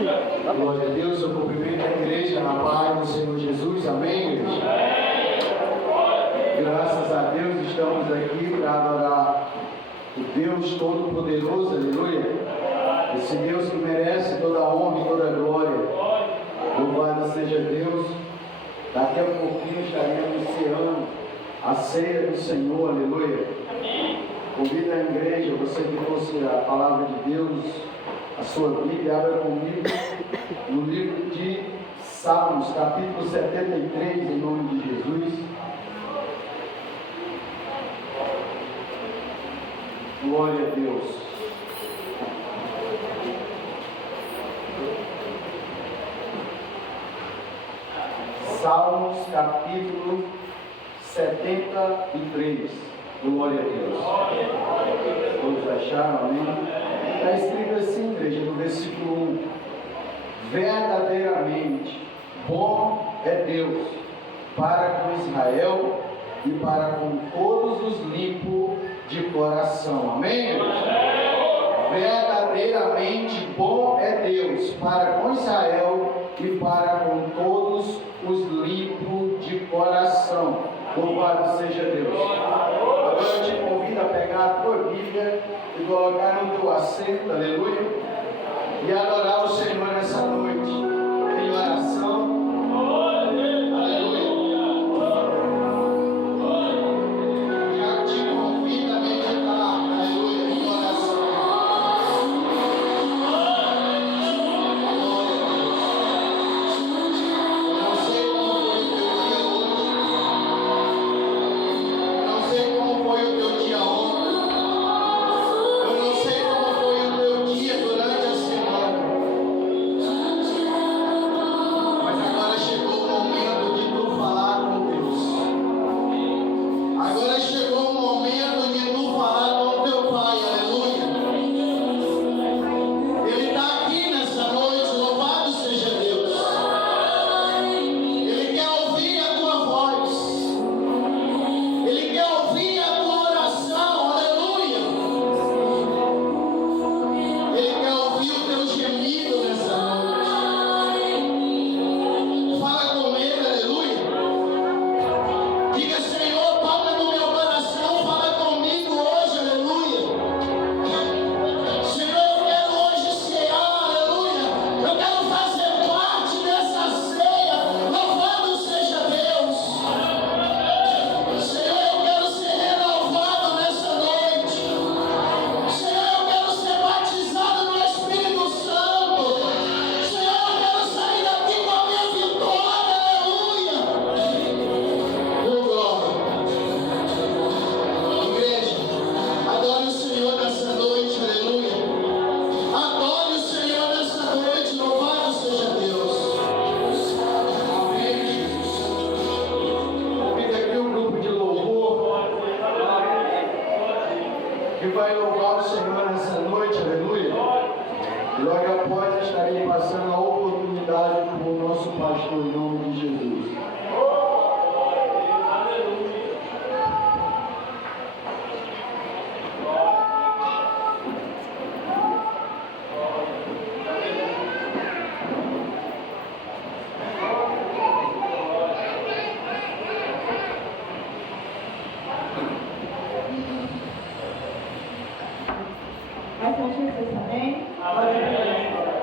Glória a Deus, eu cumprimento a igreja na paz do Senhor Jesus, amém, igreja? Graças a Deus estamos aqui para adorar o Deus Todo-Poderoso, aleluia. Esse Deus que merece toda a honra e toda a glória. Louvado seja Deus. Daqui a pouquinho estaremos iniciando a ceia do Senhor, aleluia. Convido a igreja, você que trouxe a palavra de Deus, a sua Bíblia, abra comigo no livro de Salmos, capítulo 73, em nome de Jesus. Glória a Deus. Salmos, capítulo 73. Glória a Deus. Todos acharam, amém? Está escrito assim, igreja, no versículo 1. Verdadeiramente bom é Deus para com Israel e para com todos os limpos de coração. Amém? Verdadeiramente bom é Deus para com Israel e para com todos os limpos de coração. Louvado seja Deus. Agora eu te convido a pegar a tua Bíblia e colocar no teu assento, aleluia, e adorar o Senhor nessa noite em oração.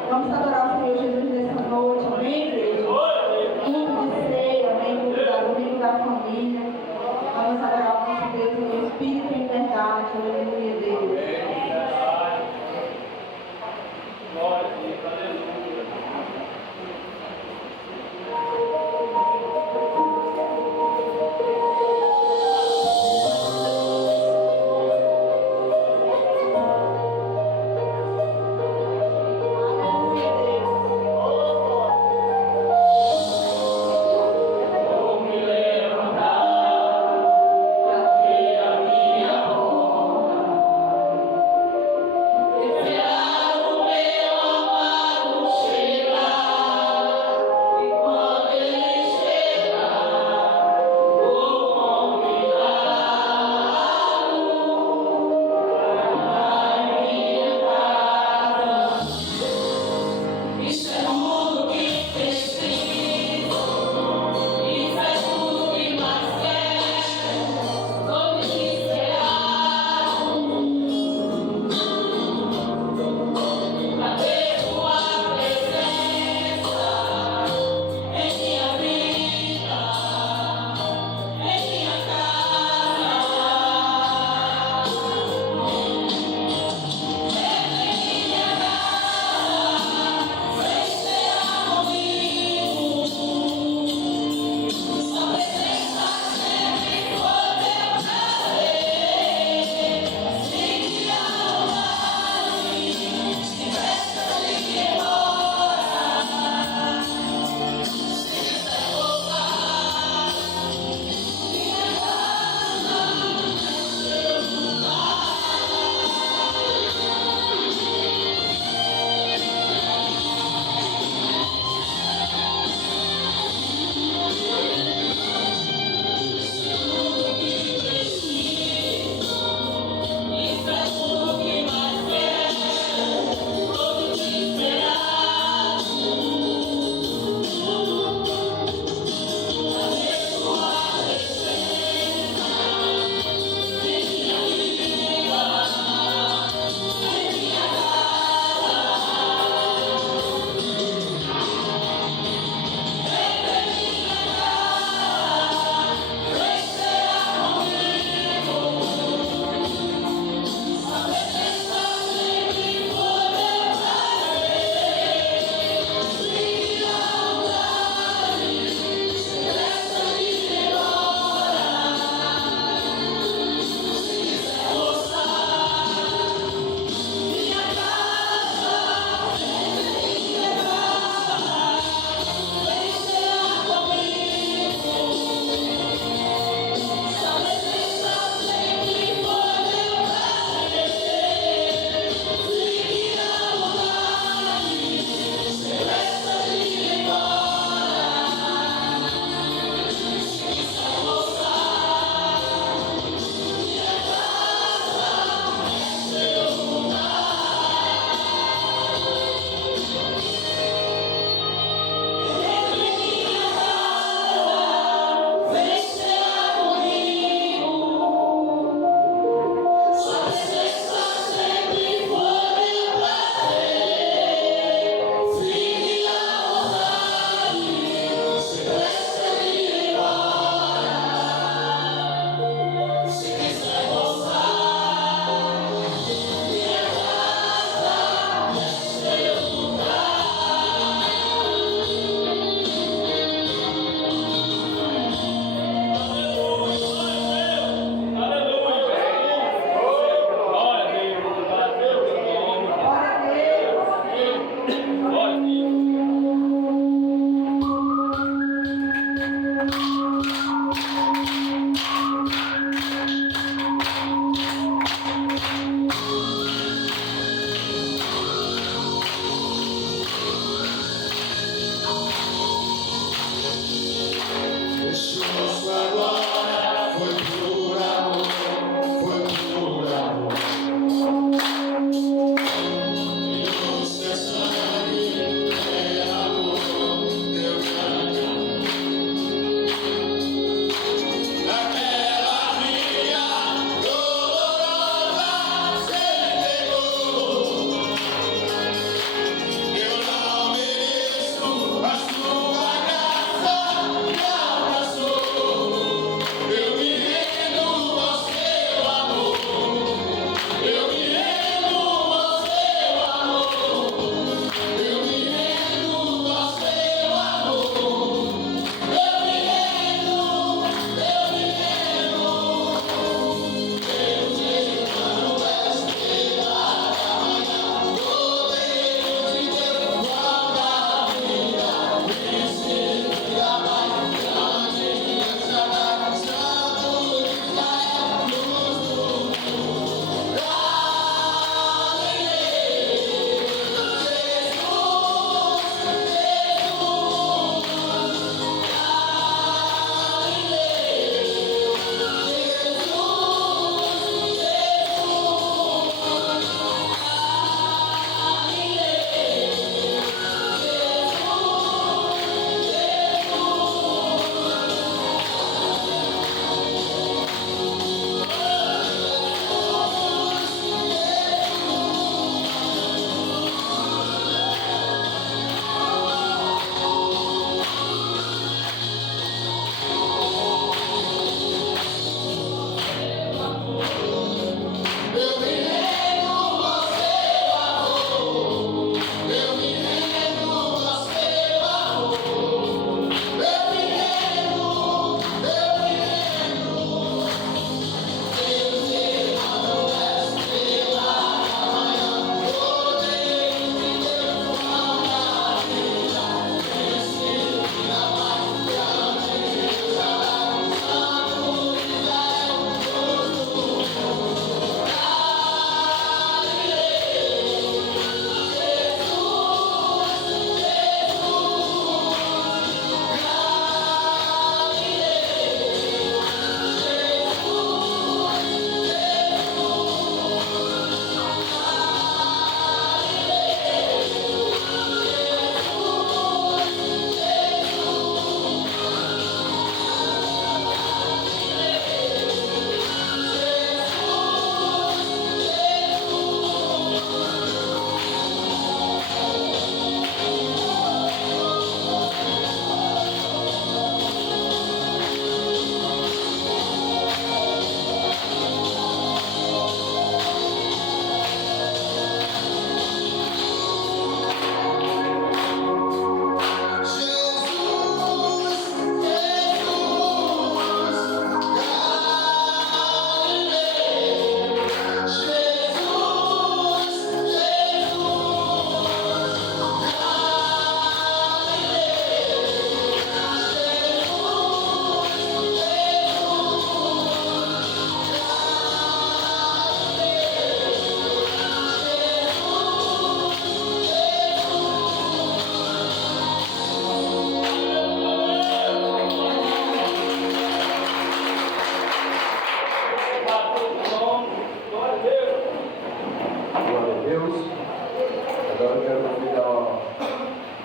Vamos adorar o Senhor Jesus nessa noite, amém, igreja?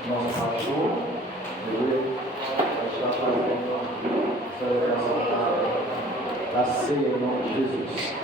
nosso pastor, aleluia, vai estar fazendo essa oração da ceia em nome de Jesus.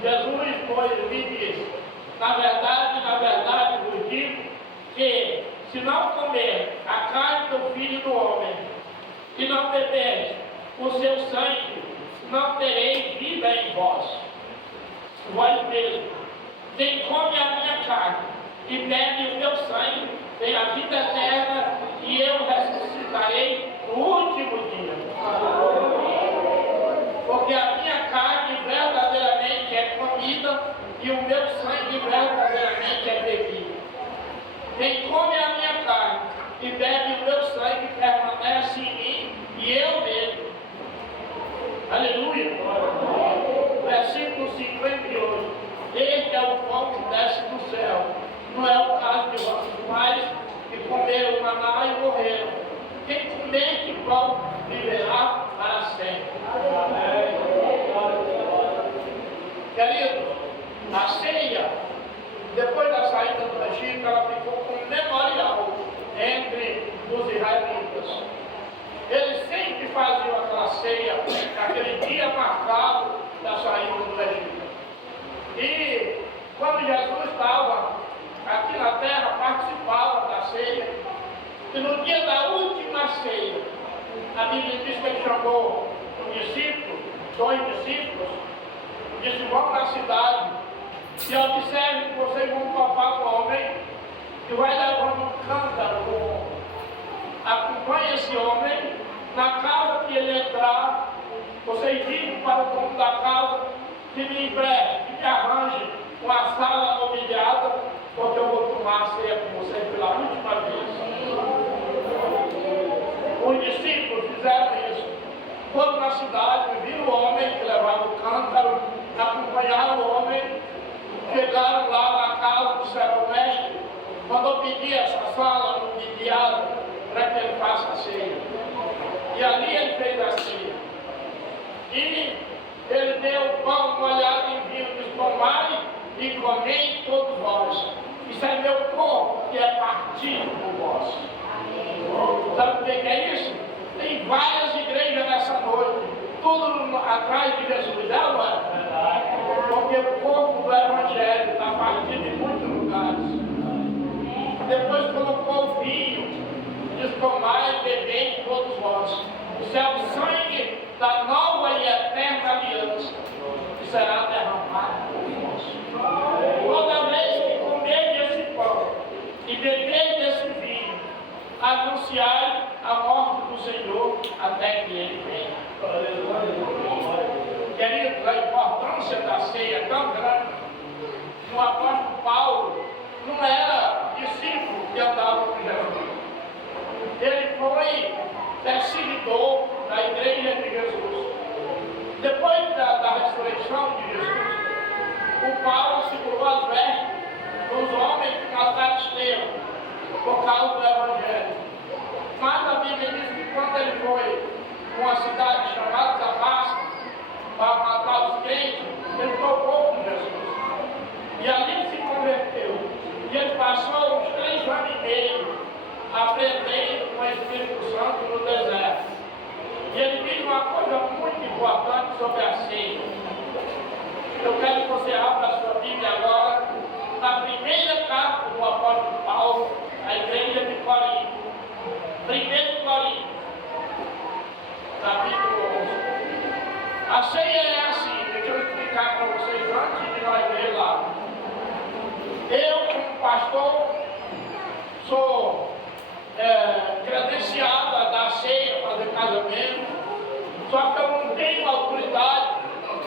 Jesus, pois, lhe disse: na verdade vos digo se não comer a carne do Filho do Homem, e não beber o seu sangue, não tereis vida em vós. Vós mesmo, quem come a minha carne e bebe o meu sangue, tem a vida eterna, e eu ressuscitarei no último dia. Porque a minha carne verdadeiramente é comida, e o meu sangue verdadeiramente é bebida. Quem come a minha carne e bebe o meu sangue permanece em mim e eu nele. Aleluia. Versículo 58. Este é o pão que desce do céu. Não é o caso de vossos pais que comeram o maná e morreram. Quem comer este pão viverá para sempre. Querido, a ceia, depois da saída do Egito, ela ficou como memorial entre os israelitas. Eles sempre faziam aquela ceia naquele dia marcado da saída do Egito. E quando Jesus estava aqui na terra, participava da ceia. E no dia da última ceia, a Bíblia diz que ele chamou um discípulo, 2 discípulos, disse: vão na cidade e observem que vocês vão topar um homem que vai levando um cântaro no ombro. Acompanhe esse homem, na casa que ele entrar, vocês digam para o dono da casa que me empreste, que me arranje uma sala mobiliada, porque eu vou tomar a ceia com vocês pela última vez. Os discípulos fizeram isso. Foram na cidade, viram o homem que levava o cântaro, acompanharam o homem, chegaram lá na casa, disseram: o mestre mandou pedir essa sala mobiliada para que ele faça a ceia. E ali ele fez a ceia. E ele deu o pão molhado em vinho, disse: tomai e comei todos vós. Isso é meu corpo que é partido por vós. Sabe o que é isso? Tem várias igrejas nessa noite, tudo atrás de Jesus, não é? Porque o corpo do Evangelho está partido em muitos lugares. Depois colocou o vinho, diz: tomai e bebei todos vós. Isso é o sangue da nova e eterna aliança, que será derramado por vós. Toda vez que comer desse pão e beber desse vinho, anunciai a morte do Senhor até que ele venha. Queridos, a importância da ceia é tão grande que o apóstolo Paulo não era discípulo que andava com Jesus. Ele foi perseguidor da igreja de Jesus. Depois da ressurreição de Jesus, o Paulo segurou as vestes dos homens que mataram Estevão por causa do Evangelho. Mas a Bíblia diz que quando ele foi para uma cidade chamada Damasco para matar os crentes, ele tocou com Jesus. E ali ele se converteu. E ele passou uns 3 anos e meio aprendendo com o Espírito Santo no deserto. E ele diz uma coisa muito importante sobre a ceia. Eu quero que você abra a sua Bíblia agora na primeira carta do apóstolo Paulo à igreja de Corinto. 1 Coríntios, capítulo 11. A ceia é assim, deixa eu explicar para vocês antes de nós ler lá. Eu, como pastor, sou credenciado a dar ceia, fazer casamento, só que eu não tenho autoridade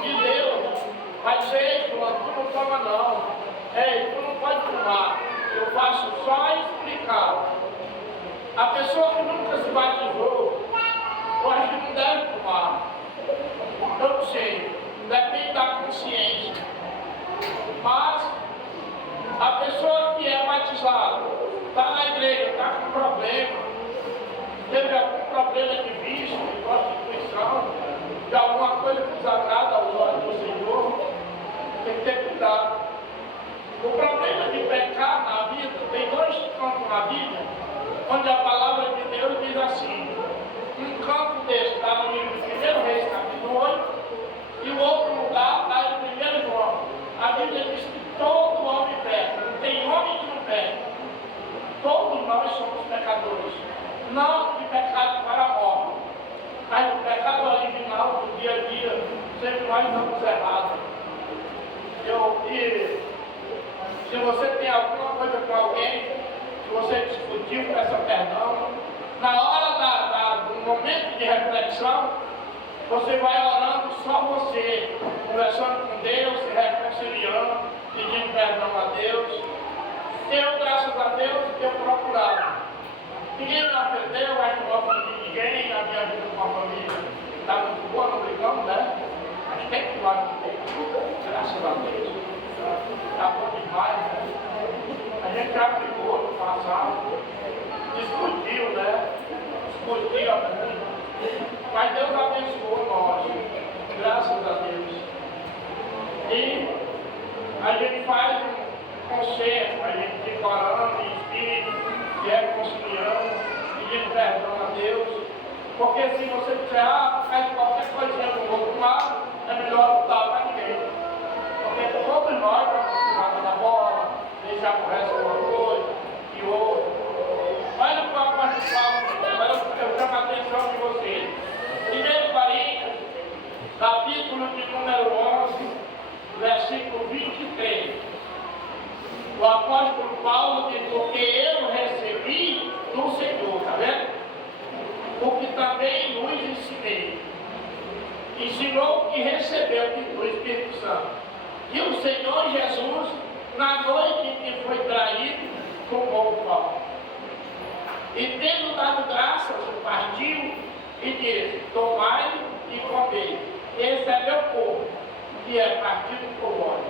de Deus. Vai dizer: tu não toma não, tu não pode tomar. Eu faço só explicar. A pessoa que nunca se batizou, eu acho que não deve tomar. Eu não sei, depende da consciência. Mas a pessoa que é batizada, está na igreja, está com problema, teve algum problema de vício, de prostituição, de alguma coisa que desagrada aos olhos do Senhor, tem que ter cuidado. O problema de pecar na vida, tem 2 campos na Bíblia, onde a palavra de Deus diz assim: um campo desse está no livro de 1 Reis, capítulo 8, e o outro lugar está em 1 João. A Bíblia diz que todo homem peca, não tem homem que não peca. Todos nós pecadores, não de pecado para a morte, mas o pecado original do dia a dia, sempre nós estamos errados. Se você tem alguma coisa com alguém, se você discutiu, peça perdão. Na hora do momento de reflexão, você vai orando só você, conversando com Deus, se reconciliando, pedindo perdão a Deus. Eu, graças a Deus, tenho procurado. Ninguém me ofendeu, acho que não ofendi ninguém, a minha vida com a família está muito boa, não brigamos, né? Mas tem que ir lá no tempo, graças a Deus. Está bom demais, né? A gente já brigou no passado, discutiu, né? Discutia muito. Mas Deus abençoou nós, graças a Deus. E a gente faz um concerto, a gente fica orando em espírito, e reconciliando, pedindo perdão a Deus. Porque se você disser, faz qualquer coisinha do outro lado, é melhor não dar para ninguém. Porque todos nós vamos jogar na bola, deixar por resto uma coisa e outra. Olha o que o apóstolo Paulo, eu chamo a atenção de vocês. 1 Coríntios, capítulo de número 11, versículo 23. O apóstolo Paulo diz, porque eu recebi do Senhor, está vendo? O que também nos ensinei. Ensinou o que recebeu do Espírito Santo. E o Senhor Jesus, na noite em que foi traído, tomou o pão. E tendo dado graças, partiu e disse, tomai e comei. Esse é meu corpo, que é partido por vós.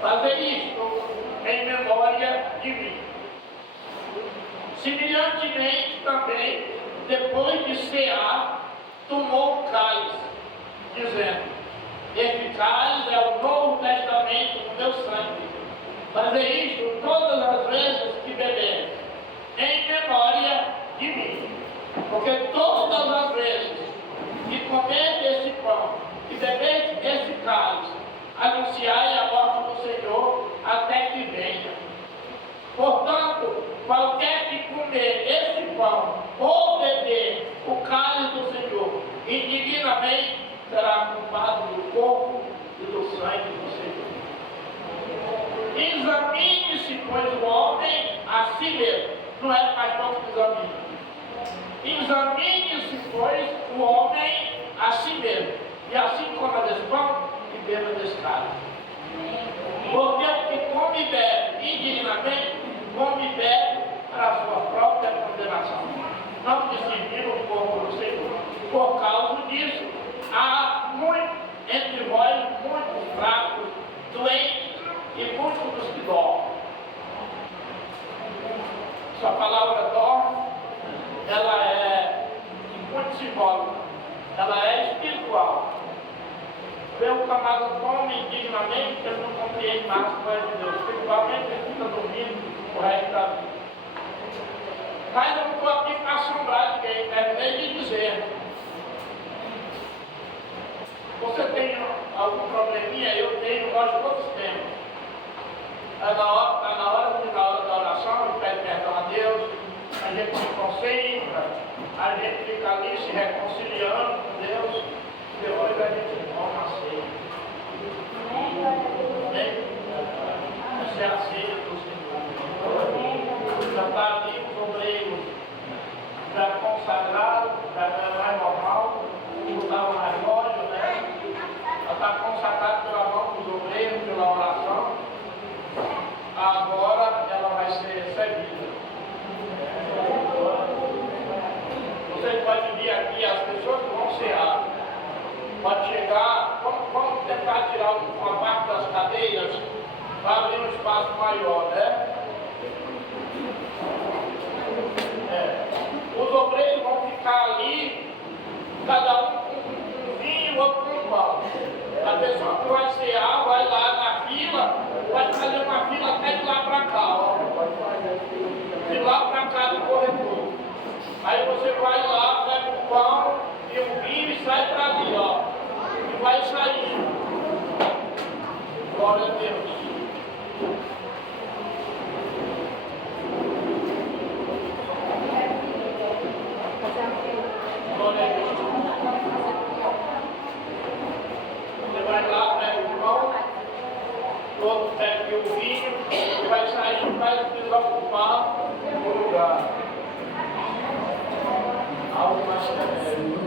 Fazer isto em memória de mim. Semelhantemente também, depois de cear, tomou o cálice, dizendo, este cálice é o Novo Testamento do meu sangue. Fazer isto todas as vezes que beber, em memória de mim. Porque todas as vezes que comer esse pão e beber esse cálice, anunciai a morte do Senhor até que venha. Portanto, qualquer que comer esse pão ou beber o cálice do Senhor indignamente será culpado do corpo e do sangue do Senhor. Examine-se, pois, o homem a si mesmo. Não é pastor que examina. Examine-se, pois, o homem a si mesmo. E assim coma desse pão e beba desse cálice. Porque o que come e bebe indignamente, come e bebe para a sua própria condenação. Não disciplina o corpo do Senhor. Por causa disso, há entre vós muitos fracos, doentes e muitos dos que dormem. Essa palavra dorme, ela é muito simbólica, ela é espiritual. Vê o camarada come indignamente, ele não compreende mais o poder de Deus. Espiritualmente ele fica dormindo o resto da vida. Mas eu não estou aqui para assombrar ninguém, terminei de dizer. Você tem algum probleminha? Eu tenho, nós todos temos. Está na hora da oração, a gente pede perdão a Deus, a gente se concentra, a gente fica ali se reconciliando com Deus, depois a gente toma a ceia. Amém? Essa é a ceia do Senhor. Já está ali os obreiros, já consagrado, já não é mais normal, não estava mais lógico, né? Já está consagrado pela mão dos obreiros, pela oração. Agora ela vai ser recebida. Você pode vir aqui, as pessoas que vão cear. Pode chegar, vamos tentar tirar uma parte das cadeiras para abrir um espaço maior, né? Os obreiros vão ficar ali, cada um com um vinho, outro com um pão. A pessoa que vai cear vai lá na fila, vai fazer uma fila até de lá para cá, ó. De lá para cá do corredor. Aí você vai lá, pega o pão e o vinho e sai para ali, ó. E vai sair. Glória a Deus. ocupar o lugar. Algo mais sério.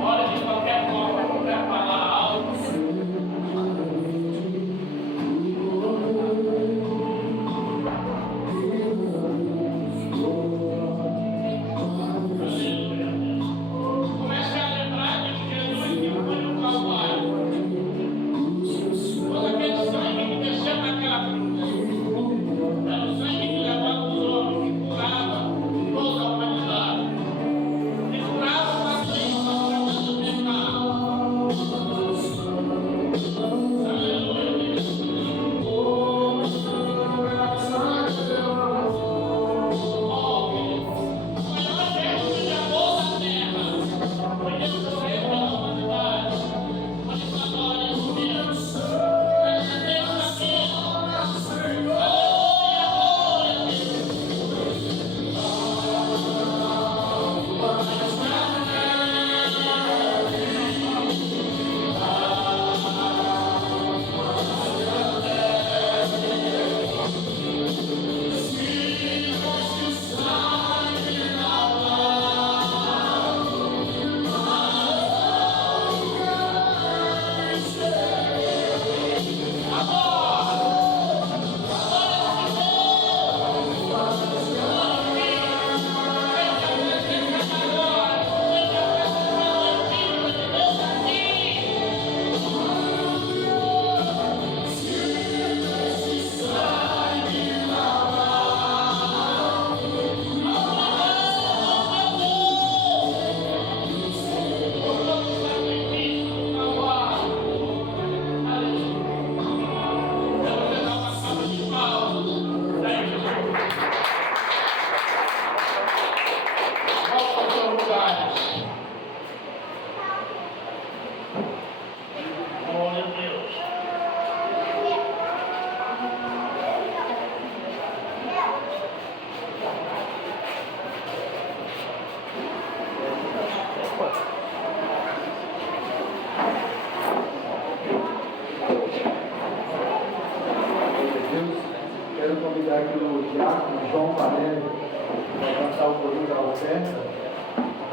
Olha de qualquer forma, puder falar algo.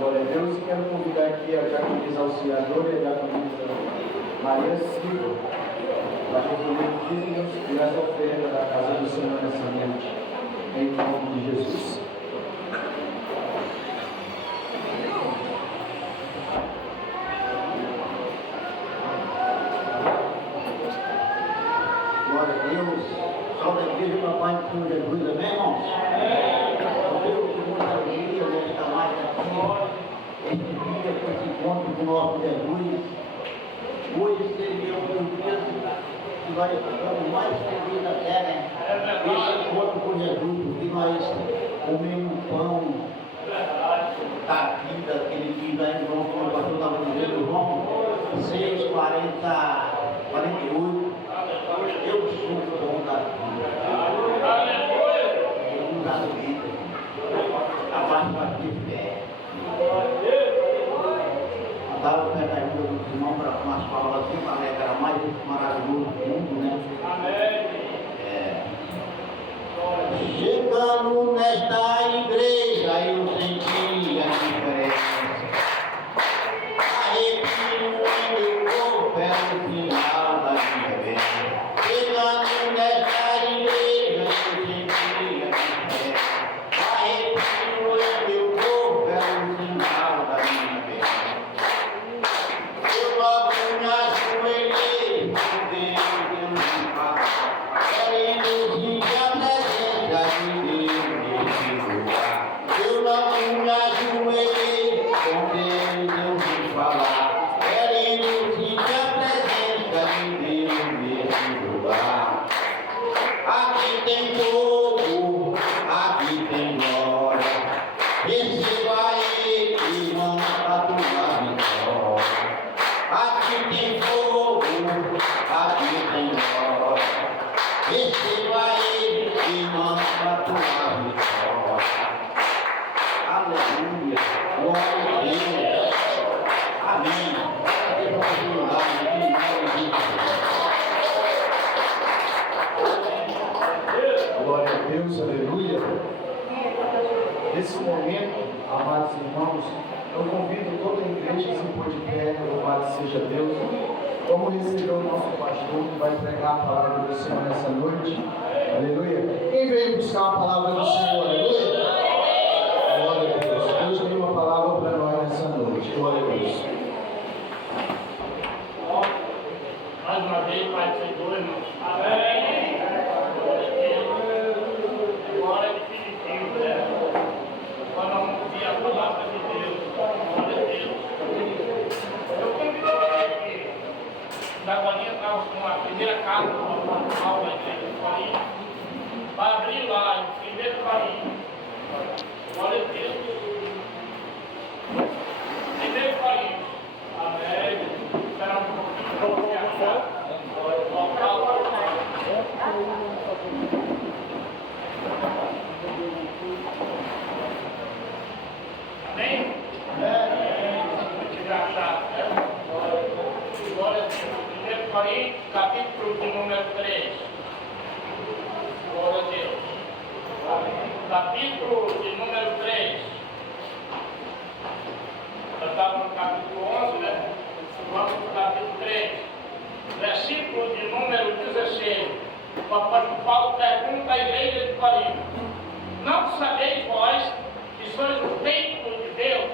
Glória a Deus. Quero convidar aqui a diaconisa auxiliadora e a diaconisa Maria Silva para recolher 15 minutos de essa oferta da casa do Senhor nessa noite. Em nome de Jesus. Glória a Deus. Salve a igreja do Pai do Senhor Jesus, amém, irmãos? Eu creio que muita alegria nesta live aqui, este dia, com esse encontro do nosso Jesus. Hoje seria um dos dias que nós ficamos mais felizes na terra, esse encontro com Jesus, porque nós comemos o pão da vida, que ele diz lá em João, como o pastor estava dizendo, João 6, 48. Eu sou o pão da vida. Jesus da vida. A paz para ter fé. Mandava o pé da ajuda do irmão para umas palavras assim, para que era mais maravilhoso do mundo, né? Chegando nesta igreja, eu senti a diferença. Arrepio em meu corpo é o final da minha vida. Chegando nesta igreja, eu senti a diferença. Arrepio em meu corpo é o final da minha vida. Eu logo me ajoelhei, com Deus me fala. Querendo sentir a presença de Deus nesse lugar. Eu logo me ajoelhei, com Deus me falar. Querendo sentir a presença de Deus nesse lugar. Aqui tem fogo, aqui tem glória. Receba Ele, irmão, a tua vitória. Aqui tem fogo, aqui tem glória. Receba Ele, irmão, a tua vitória. Aleluia, glória a Deus. Amém. Deixa eu continuar aqui, em nome de Jesus. Glória a Deus, aleluia. Nesse momento, amados irmãos, eu convido toda a igreja a se pôr de pé, louvado seja Deus. Vamos receber o nosso pastor que vai pregar a palavra do Senhor nessa noite. Aleluia. Quem veio buscar a palavra do Senhor? Aleluia. Glória a Deus. Deus tem uma palavra para nós nessa noite. Glória a Deus. Mais uma vez, Pai do Senhor, irmãos. Amém. Glória a Deus. Glória de Filipinho, né? Quando não ouvir a palavra de Deus. Glória a Deus. Eu convido aqui, da Guaninha estava com a primeira carta do Paulo da igreja de Corinto, para abrir lá em 1 Coríntios. Glória a Deus. 1 Coríntios. Amém. Espera um pouquinho para você achar. Amém? Glória a Deus. 1 Coríntios, capítulo de número 3. Glória a Deus. Capítulo de número 3. Eu estava no capítulo 11, né? Vamos para o capítulo 3. Versículo de número 16. O apóstolo Paulo pergunta à igreja de Corinto: não sabeis vós que sois o templo de Deus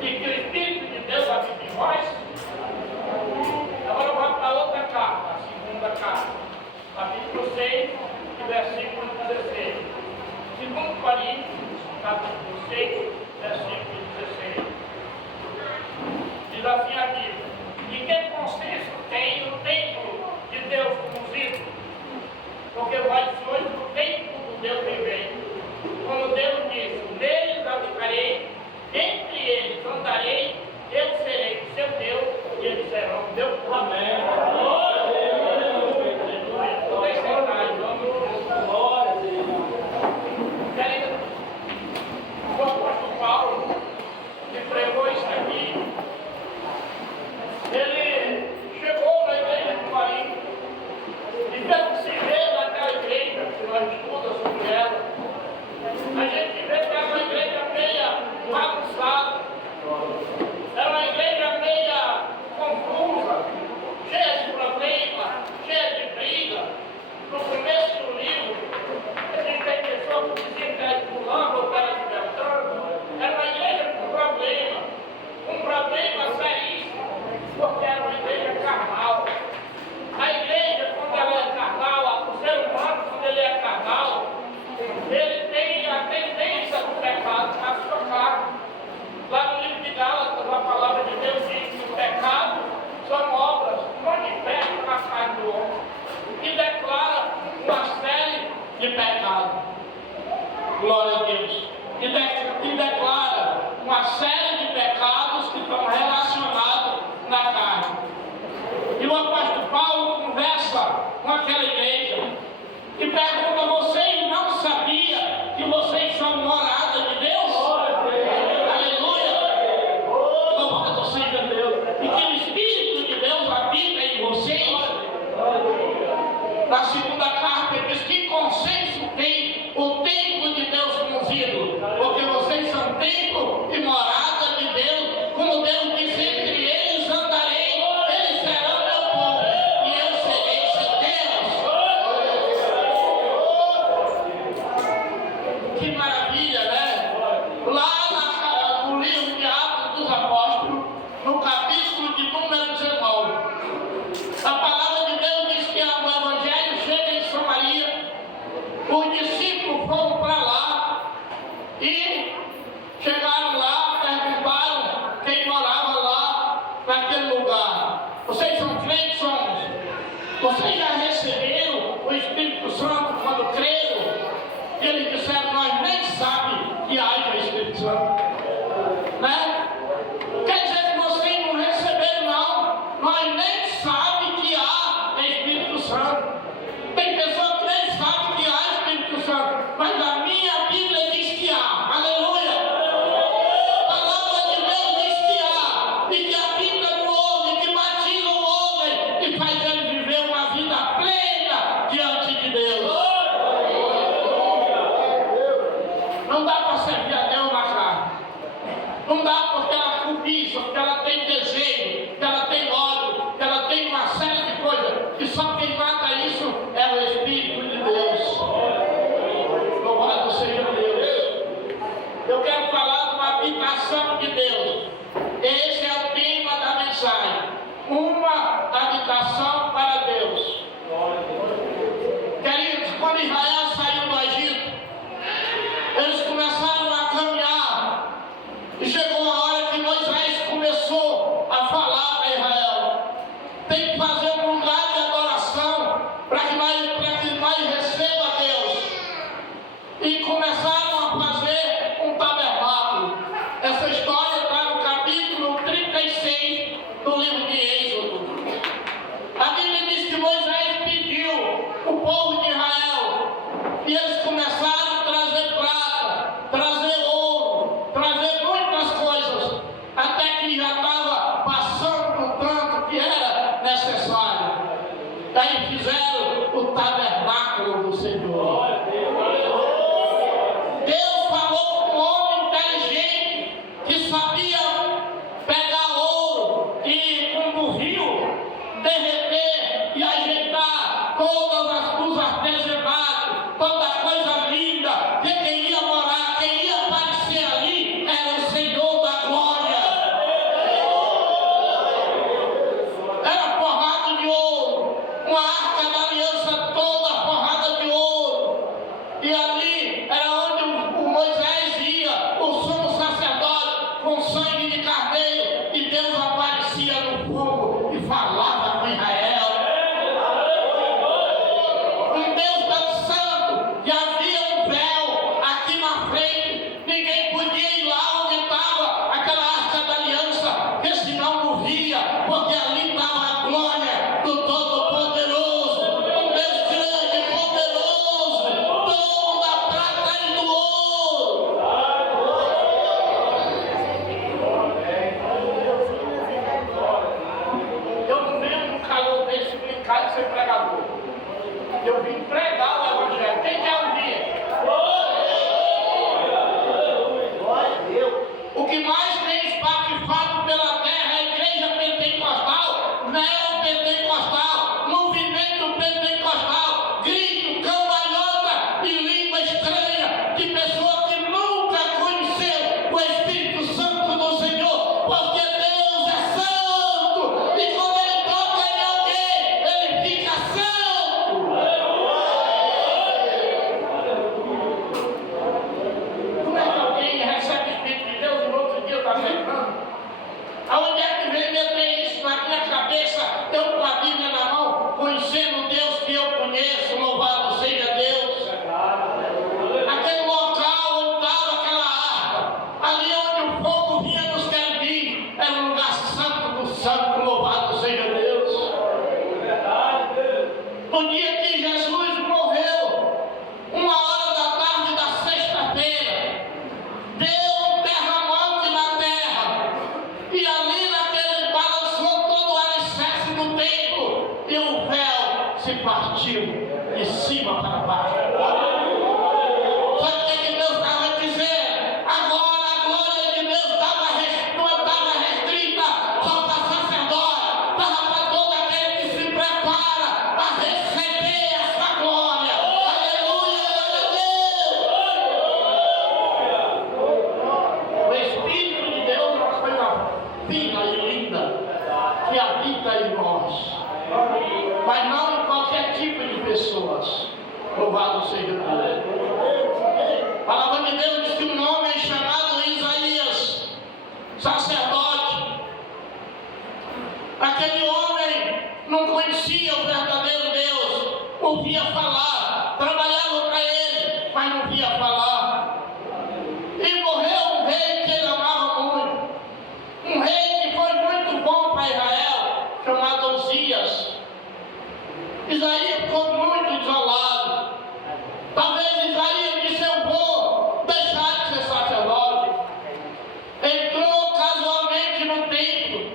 e que o Espírito de Deus habita em vós? Agora eu vou para outra carta, a segunda carta, capítulo 6, versículo 16. 2 Coríntios, capítulo 6, versículo 16. Diz assim a Bíblia: e que consiste tem o templo de Deus ungido? Porque vós sois o templo do Deus vivente. Como Deus disse: neles habitarei, entre eles andarei, eu serei o seu Deus e eles serão o meu povo. Amém. Glória a Deus. Aleluia. Podem sentar em nome de Jesus. Glória a Deus. Querido, o apóstolo Paulo, que pregou isso aqui, ele chegou na igreja de Corinto e pelo que se vê naquela igreja, que nós estudamos sobre ela, Glória a Deus. E declara uma série de pecados que estão relacionados na carne. E o apóstolo Paulo conversa com aquela igreja e pergunta: vocês não sabiam que vocês são morada de Deus? Aleluia! Louvado seja Deus! E que o Espírito de Deus habita em vocês. Na segunda carta ele diz: que consenso tem o templo de Deus com os ídolos? Porque vocês são templo e morada de Deus, como Deus disse: entre eles andarei, eles serão meu povo e eu serei seu Deus. Que maravilha, né? Lá no livro de Atos dos Apóstolos, no capítulo de número 19, a palavra de Deus diz que o evangelho chega em Samaria, os discípulos foram para lá e chegaram lá, perguntaram quem morava lá naquele lugar: vocês são crentes? Somos. Vocês já receberam o Espírito Santo quando creram? Eles disseram: nós nem sabemos que haja Espírito Santo, né? Quer dizer que vocês não receberam, não. Nós nem sabemos que há Espírito Santo. Tem pessoas que nem sabem que há Espírito Santo, mas a minha Bíblia diz que há. Aleluia! A palavra de Deus diz que há, e que habita no homem, que batiza o homem e faz ele viver uma vida plena diante de Deus. Não dá para servir a Deus na carne. Não dá porque ela cobiça, porque ela tem desejo, porque ela tem ódio, porque ela tem uma série de coisas. E só quem mata isso é o Espírito de Deus. Louvado seja Deus. Eu quero falar de uma habitação de Deus. Esse é o tema da mensagem. Uma habitação para Deus. Queridos, quando Israel saiu do Egito, eles começaram a caminhar. E chegou a hora que Moisés começou a falar para Israel: tem que fazer um lugar de adoração para que nós receba Deus. E começaram a fazer um tabernáculo. Essa história está no capítulo 36 do livro de Êxodo. A Bíblia diz que Moisés pediu o povo de Israel e eles começaram a trazer prata, trazer ouro, trazer muitas coisas, até que já estava passando do tanto que era necessário. Aí fizeram o tabernáculo do Senhor. Deus falou com um homem inteligente que sabia pegar ouro e com burril derreter e ajeitar todas os artesanatos, toda coisa linda. E quem ia morar, quem ia aparecer ali era o Senhor da glória. Era forrado de ouro, uma arca da aliança toda forrada de ouro. E ali era onde o Moisés ia, o sumo sacerdote, com sangue de carneiro, e Deus aparecia no fogo e falava com Israel. Um Deus tão santo, e havia um véu aqui na frente, ninguém podia ir lá onde estava aquela arca da aliança, porque senão morria, porque ali estava a glória do Todo-Poderoso, um Deus grande e poderoso, dono da prata e do ouro. Eu não venho no calor desse brincar de ser pregador. Eu vim pregar o Evangelho. Quem quer ouvir? Glória a Deus. O que mais tem espatifado pela terra é a igreja pentecostal, neopentecostal, partiu de cima para baixo. Sabe o que Deus estava dizendo? Agora a glória de Deus não estava restrita só para sacerdote, estava para todo aquele que se prepara para receber essa glória. Aleluia, glória a Deus. O Espírito de Deus é uma coisa fina e linda que habita em nós, mas não em qualquer tipo de pessoas. Louvado seja Deus. A palavra de Deus diz que um homem chamado Isaías, sacerdote, aquele homem não conhecia o verdadeiro Deus, ouvia falar, trabalhava para ele, mas não via falar. E morreu um rei que ele amava muito, um rei que foi muito bom para Israel, chamado Uzias. Isaías ficou muito isolado. Talvez Isaías disse: eu vou deixar de ser sacerdote. Entrou casualmente no templo,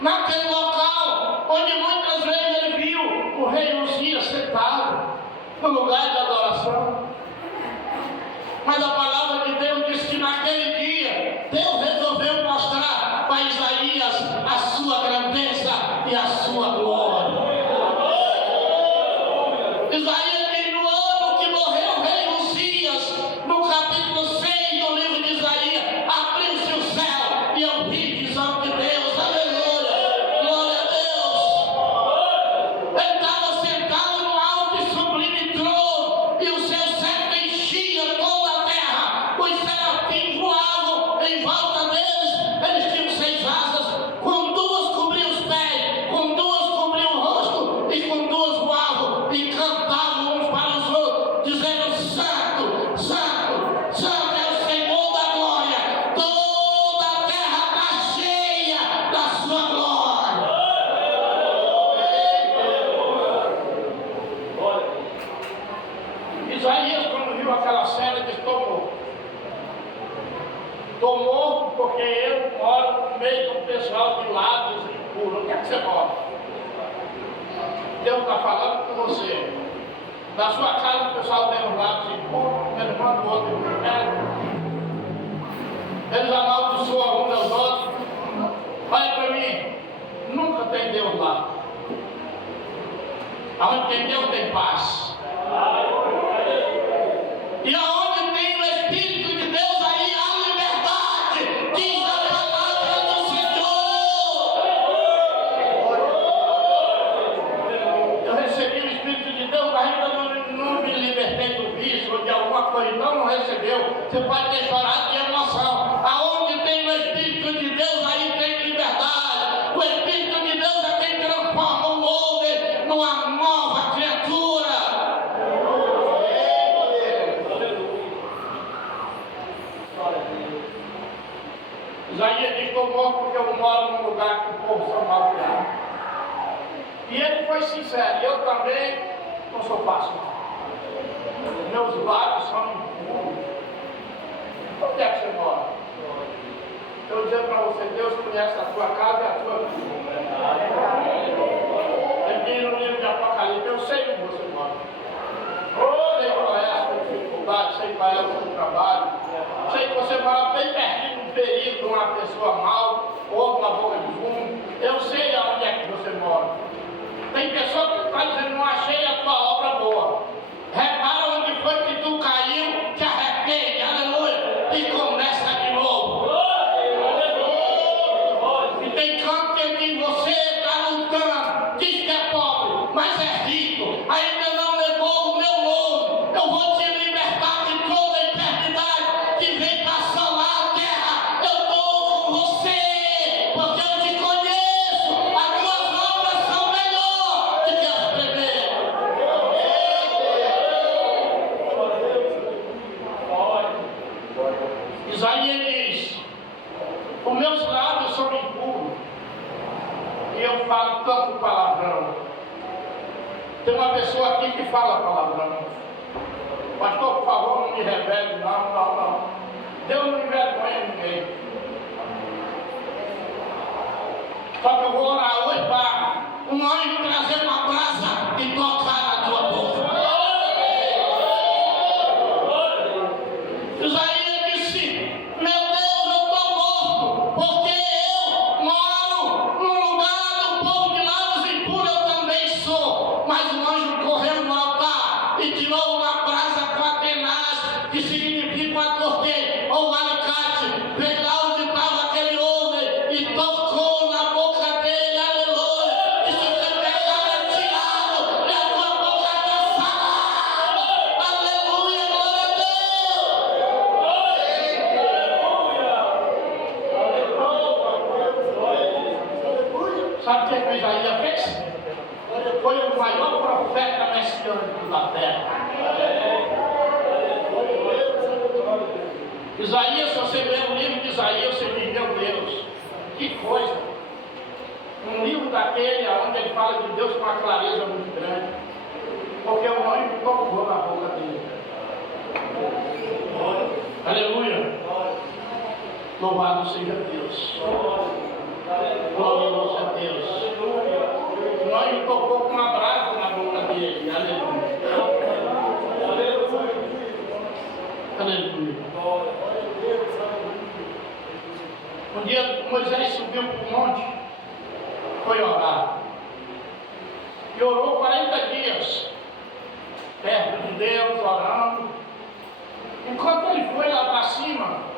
naquele local onde muitas vezes ele viu o rei Uzias sentado no lugar de adoração. Mas a palavra de Deus diz que naquele dia Deus resolveu mostrar para Isaías a sua grandeza e a sua glória. Isaías diz: no ano que morreu o rei Uzias, no capítulo 6 do livro de Isaías, abriu-se o céu e eu vi visão de Deus. Aleluia, glória a Deus. Ele estava sentado no alto e sublime trono, e o seu cetro enchia toda a terra. Os serafins voavam em volta deles. Eles tinham 6 asas, com 2 cobriam os pés, com 2 cobriam o rosto, e com 2 voavam e cantavam uns para os outros, dizendo: Santo, Santo, Santo é o Senhor da glória. Toda a terra está cheia da sua glória. Isaías, quando viu aquela cena, disse: estou morto. Estou morto porque eu moro no meio de um pessoal de lábios impuros. Onde é que você mora? Deus está falando com você. Na sua casa o pessoal tem os lábios impuros, eles mandam o outro no inferno. Eles amaldiçoam uns aos outros. Olha para mim, nunca tem Deus lá. Aonde tem Deus tem paz. E aonde tem o Espírito de Deus, aí há liberdade, diz a palavra do Senhor. Eu recebi o Espírito de Deus, mas ainda não me libertei do vício ou de alguma coisa. Então não recebeu. Você pode ter chorado de emoção. Aonde tem o Espírito de Deus, aí tem liberdade. O Espírito de Deus é quem transforma o homem numa nova criatura. Isaías diz: estou morto porque eu moro num lugar que o povo são mal criados. E ele foi sincero: eu também não sou fácil. Meus lábios são impuros. Onde é que você mora? Eu vou dizer para você: Deus conhece a tua casa e a tua vida. Ele diz no livro de Apocalipse: eu sei onde você mora. Sei qual é a sua dificuldade, sei qual é o seu trabalho, sei que você mora bem pertinho do perigo de uma pessoa mal ou de uma boca de fumo. Eu sei aonde é que você mora. Tem pessoa que está dizendo: não achei a tua obra boa. Repara onde foi que tu caiu, te arrepende, aleluia, e começa de novo. E tem canto que diz: você está lutando, diz que é pobre, mas é rico, ainda não levou o meu nome. Eu vou te libertar de toda a eternidade que vem para assolar a terra. Eu estou com você, porque eu te conheço. As tuas obras são melhores do que as primeiras. Isaías diz: os meus lábios são impuros e eu falo tanto palavrão. Tem uma pessoa aqui que fala palavrão. Pastor, por favor, não me revele. Não. Deus não envergonha ninguém. Só que eu vou orar hoje para um anjo trazer uma brasa e tocar Sabe o que Isaías fez? Foi o maior profeta messiânico da terra. Isaías, se você ler o livro de Isaías, você diz, meu Deus, que coisa! Um livro daquele onde ele fala de Deus com uma clareza muito grande, porque o nome tocou na boca dele. Aleluia! Louvado seja Deus. Glória a Deus. O nome tocou com uma brasa na boca dele. Aleluia. Aleluia. Um dia Moisés subiu para o monte, foi orar. E orou 40 dias, perto de Deus, orando. Enquanto ele foi lá para cima,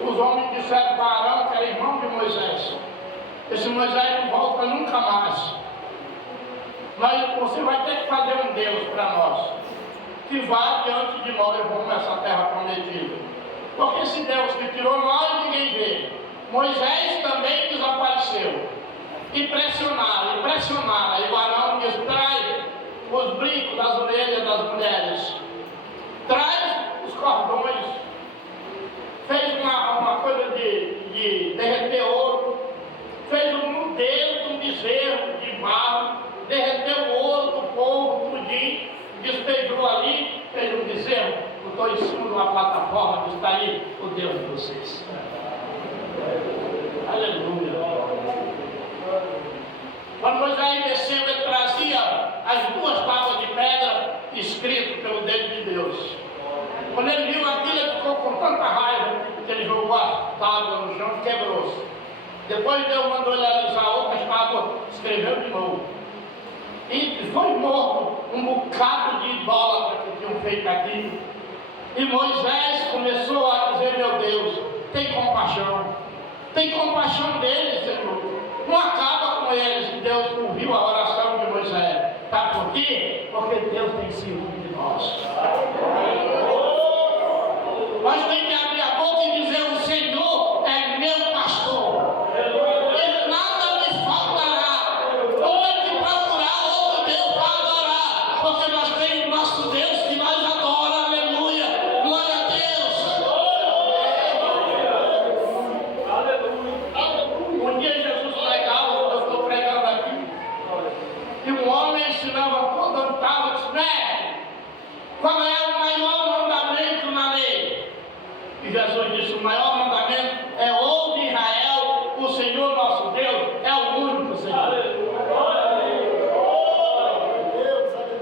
os homens disseram para Arão, que era irmão de Moisés: esse Moisés não volta nunca mais. Mas você vai ter que fazer um Deus para nós, que vá diante de nós rumo a essa terra prometida. Porque esse Deus que tirou nós, ninguém vê. Moisés também desapareceu. E pressionaram. E o Arão diz: traz os brincos das orelhas das mulheres, traz os cordões. Fez uma coisa de derreter ouro, fez um modelo de um bezerro de barro, derreteu o ouro do povo, tudinho, despejou ali, fez um bezerro, botou em cima de uma plataforma, que está aí o Deus de vocês. Aleluia. Quando Moisés desceu, ele trazia as 2 tábuas de pedra escritas pelo dedo de Deus. Quando ele viu aquilo, ele ficou com tanta raiva que ele jogou a tábua no chão e quebrou-se. Depois Deus mandou ele alisar outras tábuas, escreveu de novo. E foi morto um bocado de idólatras que tinham feito aquilo. E Moisés começou a dizer: meu Deus, tem compaixão deles, Senhor. Não acaba com eles. Deus ouviu a oração de Moisés. Sabe por quê? Porque Deus tem ciúme de nós. Nós temos que abrir a boca e dizer: o Senhor é meu pastor, e nada me faltará. Ou é que procurar outro Deus para adorar, porque nós temos nosso Deus que nós adora. Aleluia, glória a Deus. Um dia Jesus pregava, eu estou pregando aqui, e um homem se levantou, cantava, disse: mestre, qual é o maior mandamento na lei? E Jesus disse: o maior mandamento é: ouve Israel, o Senhor nosso Deus é o único Senhor.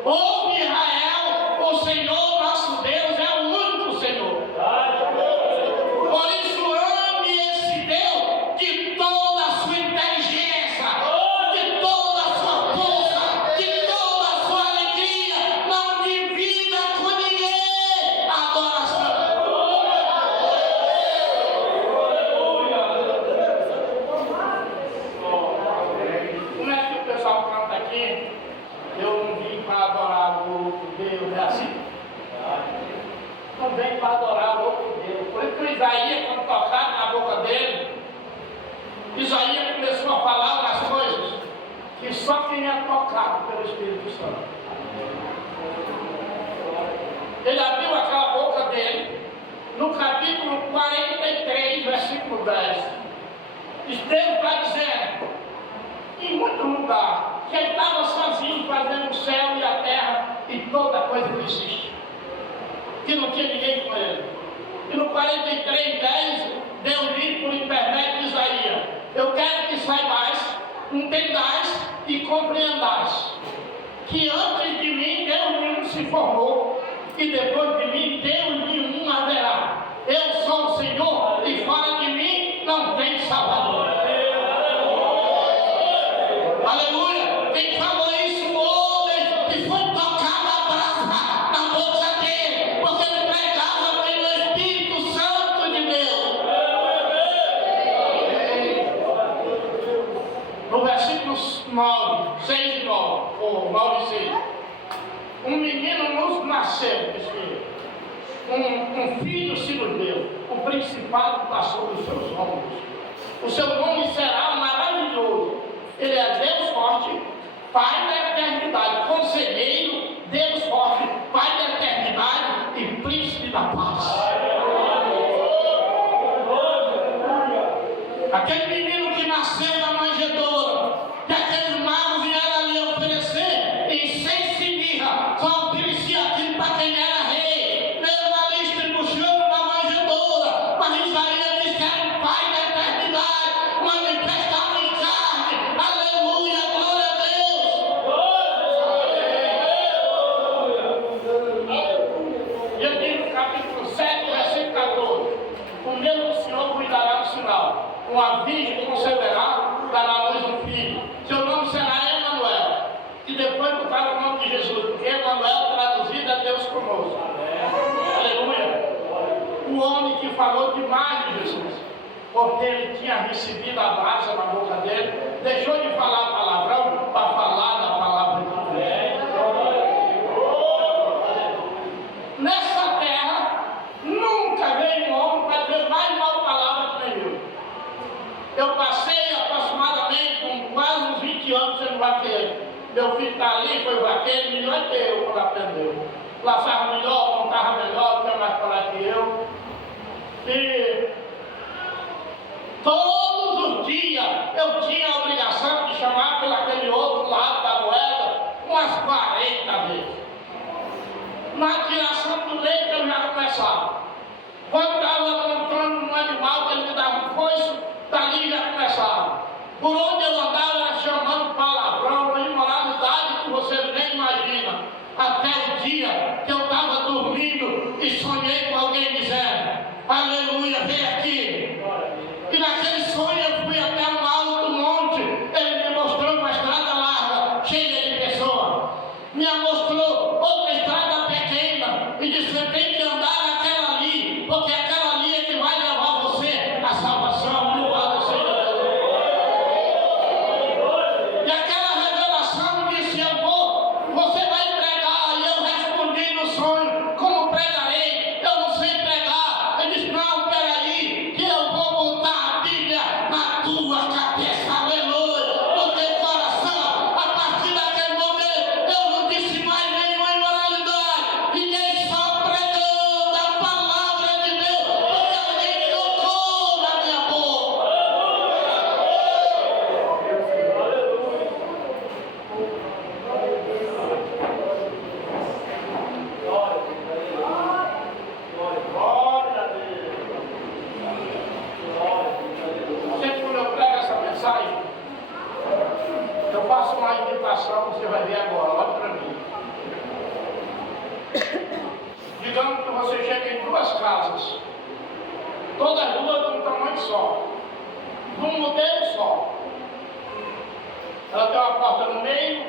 Ouve Israel, o Senhor nosso Deus é o único Senhor. Por isso ame esse Deus de toda a sua inteligência, de toda a sua força, de toda a sua alegria. Não divida com ninguém a adoração. Como é que o pessoal canta aqui? Eu não vim para adorar o outro Deus, é assim? Não vem para adorar o outro Deus. Por isso que Isaías, quando tocaram na boca dele, Isaías começou a falar umas coisas que só quem é tocado pelo Espírito Santo. Ele abriu aquela boca dele, no capítulo 43, versículo 10. Deus está dizendo, em muito lugar, que ele estava sozinho fazendo o céu e a terra e toda coisa que existe, que não tinha ninguém com ele. E no 43, 10, Deus diz por intermédio de Isaías: eu quero que saibais, entendais e compreendais que antes de mim Deus nenhum se formou, e depois de mim Deus nenhum haverá. Eu sou o Senhor, e fora de mim não tem Salvador. Aleluia! Quem falou isso? O homem que foi tocado a brasa na boca dele, porque ele pregava pelo Espírito Santo de Deus. No versículo 9, 6 e 9, ou 9 e 6, um menino nos nasceu, diz que um filho se nos deu, o principado está sobre os seus ombros. O seu nome será maravilhoso, Ele é Deus forte, Pai da eternidade, Conselheiro, Deus forte, Pai da eternidade e Príncipe da paz. Aquele menino que nasceu na manjedoura, que aqueles magos vieram ali oferecer, e sem se mirra, só oferecia aquilo para quem era rei. Veio ali distribuindo na manjedoura, mas Isaías disse que era o Pai da eternidade, manifestado em carne. Aleluia, glória a Deus. E aqui no capítulo 7, versículo 14: o mesmo Senhor cuidará do sinal. Uma virgem conceberá, dará à luz um filho. Seu nome será Emanuel. E depois botaram o nome de Jesus, porque Emanuel traduzido é Deus conosco. Aleluia. O homem que falou demais de Jesus, porque ele tinha recebido a brasa na boca dele, deixou de falar palavrão para falar da palavra de Deus. Nessa terra, nunca veio um homem para dizer mais mal palavra que nem eu. Eu passei aproximadamente com quase uns 20 anos sendo vaqueiro. Meu filho está ali, foi vaqueiro, melhor que eu quando aprendeu. Laçava melhor, montava melhor, tinha mais coragem que eu. E todos os dias eu tinha a obrigação de chamar pelo aquele outro lado da moeda umas 40 vezes. Na tiração do leite eu já começava. Quando estava montando um animal que ele me dava um coice, dali já começava. Por onde eu andava era chamando palavrão, uma imoralidade que você nem imagina. Até o dia que eu estava dormindo e sonhei com alguém dizendo: aleluia, vem aqui. E naquele sonho eu fui até um alto monte. Ele me mostrou uma estrada larga, cheia de pessoas. Me mostrou outra estrada pequena e disse: você tem que andar naquela ali, porque aquela ali é que vai levar você à salvação. Louvado seja Deus. E aquela revelação disse: eu vou, você vai pregar. E eu respondi no sonho: como pregarei? Eu não sei pregar. Ele disse: não, peraí, que eu vou botar a Bíblia na tua cabeça, aleluia, no teu coração. A partir daquele momento eu não disse mais nenhuma imoralidade, fiquei só pregando a palavra de Deus, porque alguém tocou na minha boca. Glória a Deus. Sempre quando eu prego essa mensagem, eu faço uma invitação, você vai ver agora, olha para mim. Digamos que você chega em duas casas, todas duas de um tamanho só, de um modelo só. Ela tem uma porta no meio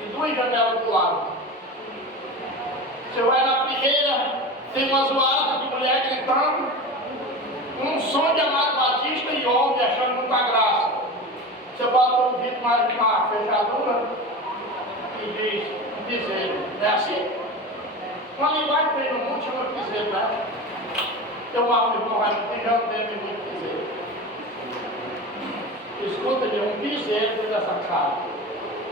e duas janelas do lado. Você vai na primeira, tem uma zoada de mulher gritando, um som de Amado Batista e homem achando muita graça. Você bota o ouvido mais uma fechadura e diz: piseiro. É assim? Uma linguagem que tem no mundo chama piseiro, né? Teu mal irmão vai no pijão dele e muito piseiro. Escuta, ele é um piseiro dentro dessa casa.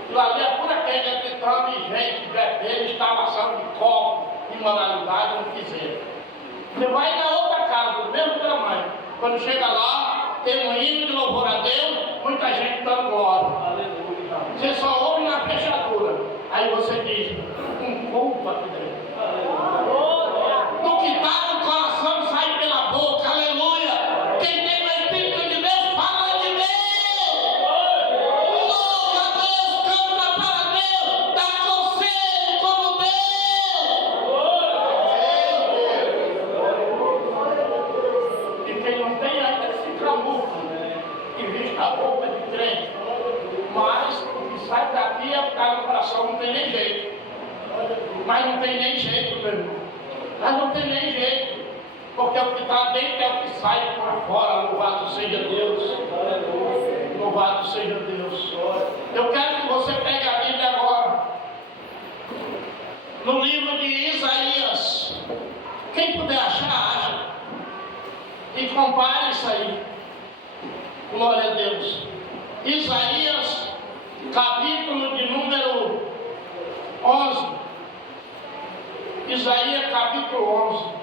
E lá ali é pura quem gritando e gente, bebendo, instalação de copo, imoralidade, um piseiro. Você vai na outra casa, do mesmo tamanho. Quando chega lá, tem um hino de louvor a Deus, muita gente dando glória. Você só ouve na fechadura. Aí você diz: um culto aqui dentro. Do que está no coração sai pela boca. Aleluia. Quem tem o Espírito de Deus fala de Deus. Louva a Deus, canta para Deus, dá conselho como Deus. E quem não tem ainda se camufla e viste a roupa de crente. Mas o que sai daqui é o que está no coração, não tem nem jeito. Mas não tem nem jeito, meu irmão. Mas não tem nem jeito. Porque o que está dentro é o que sai para fora. Louvado seja Deus. Louvado seja Deus. Eu quero que você pegue a Bíblia agora. No livro de Isaías. Quem puder achar, acha. E compare isso aí. Glória a Deus. Isaías capítulo de número 11. Isaías capítulo 11.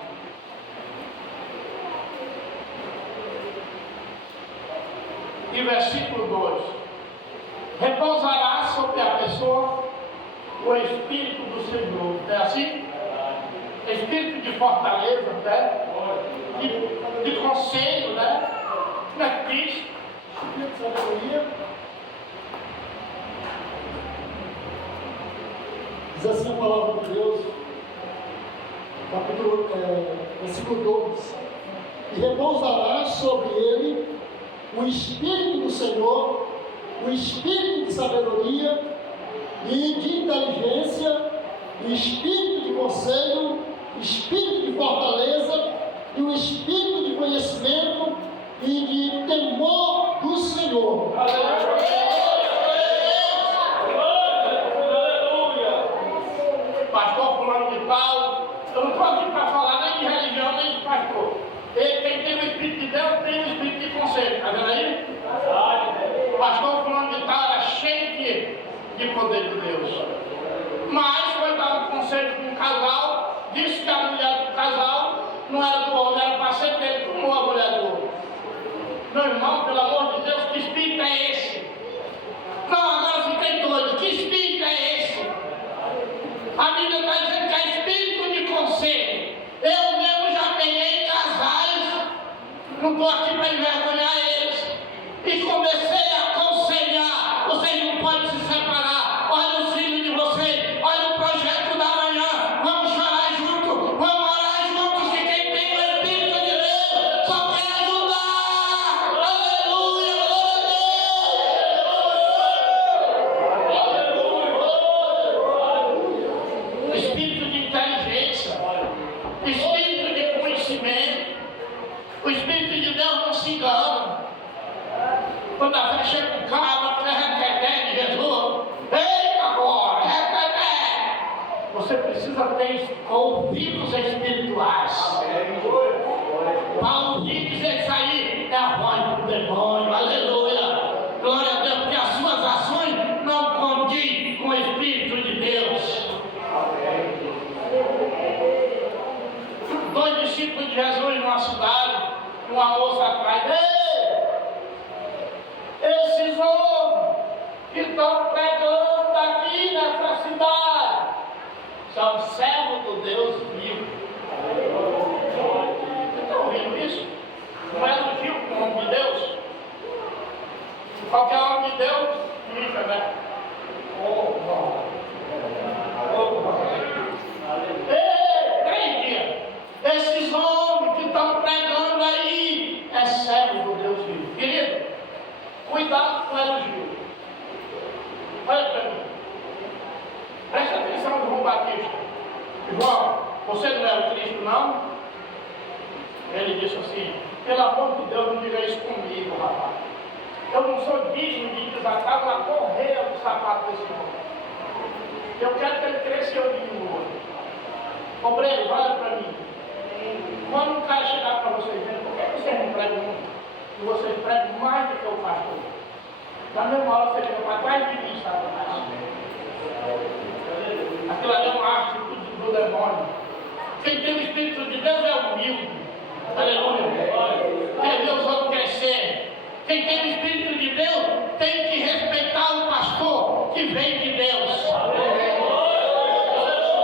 E versículo 2. Repousará sobre a pessoa o Espírito do Senhor. É assim? Espírito de fortaleza, né? De conselho, né? Não é Cristo. Espírito de sabedoria. Diz assim a palavra de Deus, versículo 2: E repousará sobre ele o Espírito do Senhor, o Espírito de sabedoria e de inteligência, o Espírito de conselho, o Espírito de fortaleza e o Espírito de conhecimento e de temor do Senhor. Pastor fulano de tal, eu não estou aqui para falar nem de religião, nem de pastor. Quem tem o Espírito de Deus tem o Espírito de conselho, está vendo aí? O pastor fulano de tal era cheio de poder de Deus. Mas foi dar um conselho para um casal, disse que a mulher do casal não era do homem, era para ser dele, como a mulher do homem. Meu irmão, pelo amor de Deus, que espírito é esse? Não, agora fiquei doido, que espírito é esse? A Bíblia está dizendo que é espírito de conselho. Eu mesmo já peguei casais, não estou aqui para envergonhar eles, e comecei a aconselhar: vocês não podem se separar, olha os filhos de vocês, olha o projeto da manhã, vamos chorar junto, vamos orar juntos, que quem tem o Espírito de Deus só quer ajudar. Aleluia, glória a Deus. Espírito de inteligência, Espírito de conhecimento. O Espírito de Deus não se engana. Quando a fé chega com calma, que é reteté de Jesus, eita agora, reteté. Você precisa ter ouvidos espirituais. Para ouvir dizer isso aí, é a voz do demônio. Aleluia. Glória a Deus, porque as suas ações não condizem com o Espírito de Deus. Dois discípulos de Jesus numa cidade, uma moça atrás, esses homens que estão pregando aqui nessa cidade são servos do Deus vivo. Vocês estão ouvindo isso? Não é elogio para o homem de Deus? Qualquer homem de Deus, fica, né? Ei, 3 dias. Esses homens que estão pregando aí é servo do Deus vivo. Querido, cuidado com o elogio. Olha para mim. Presta atenção no João Batista. João, você não é o Cristo, não? Ele disse assim: pelo amor de Deus, não diga isso comigo, rapaz. Eu não sou digno de desatar uma correia do sapato desse homem. Eu quero que ele cresça e eu diminua. Obreiro, olha para mim. Quando um cara chegar para vocês, por que vocês não pregam muito? E vocês pregam mais do que o pastor. Na mesma hora você vem para trás de mim, Satanás. Aquilo ali é uma arte do demônio. Quem tem o Espírito de Deus é humilde. Aleluia. Quer ver os outros crescer. Quem tem o Espírito de Deus tem que respeitar o pastor que vem de Deus.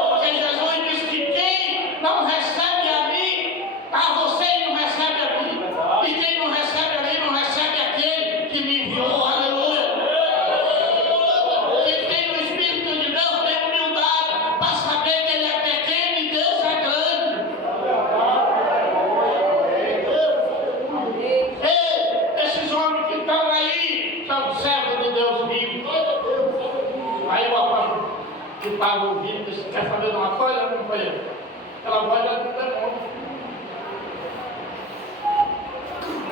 Porque Jesus disse que quem não recebe a mim, a você não recebe a mim. E quem não recebe a mim, não recebe aquele que me enviou. Aleluia. Quem tem o Espírito de Deus tem humildade para saber que ele é pequeno e Deus é grande. Ei, esses homens que estão aí são servos de Deus vivo. Aí o apóstolo que estava ouvindo disse: quer saber de uma coisa? Não foi ele. Aquela voz é do demônio.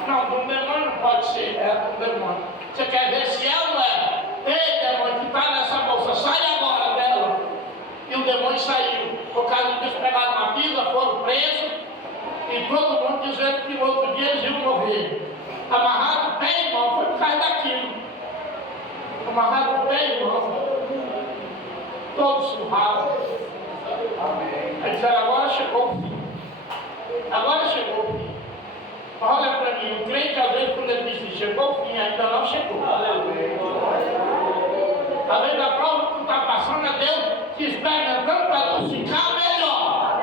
Não, de um demônio não pode ser, é de um demônio. Você quer ver se é ou não é? Ei, demônio, que está nessa bolsa, sai agora dela. E o demônio saiu. Por causa disso, pegaram uma pisa, foram presos. E todo mundo dizendo que no outro dia eles iam morrer. Amarrado, pé e mão, foi por causa daquilo. amarrado o pé, irmão, todo surrado. Aí disseram, agora chegou o fim. Agora chegou o fim. Olha para mim, o crente às vezes quando ele diz que chegou o fim, ainda não chegou. Às vezes a prova que tu está passando é Deus te experimentando para tu ficar melhor.